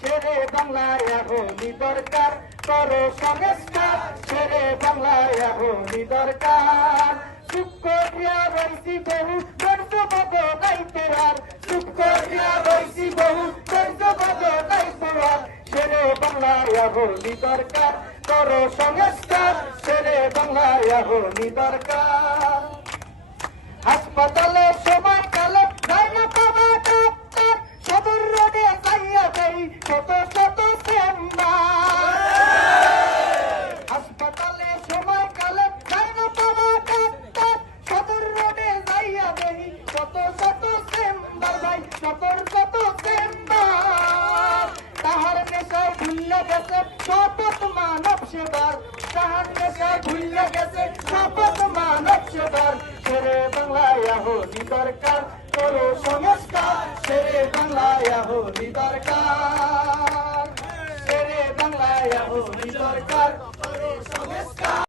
ছেড়ে বাংলায় এখনই দরকার, করো সংস্কার। ছেড়ে বাংলায় এখনই দরকার। চুপ করিয়া রইছি বহু ধৈর্য বগ গাইতে আর চুপ করিয়া হাসপাতালে ভুললে গেছে, শপথ মানব সেবার। তাহার নেশায় ভুললে গেছে, শপথ মানব সেবার। সেরে বাংলায় হলি দরকার, করো সংস্কার। সেরে বাংলায় হলি দরকার। সেরে বাংলায় হলি দরকার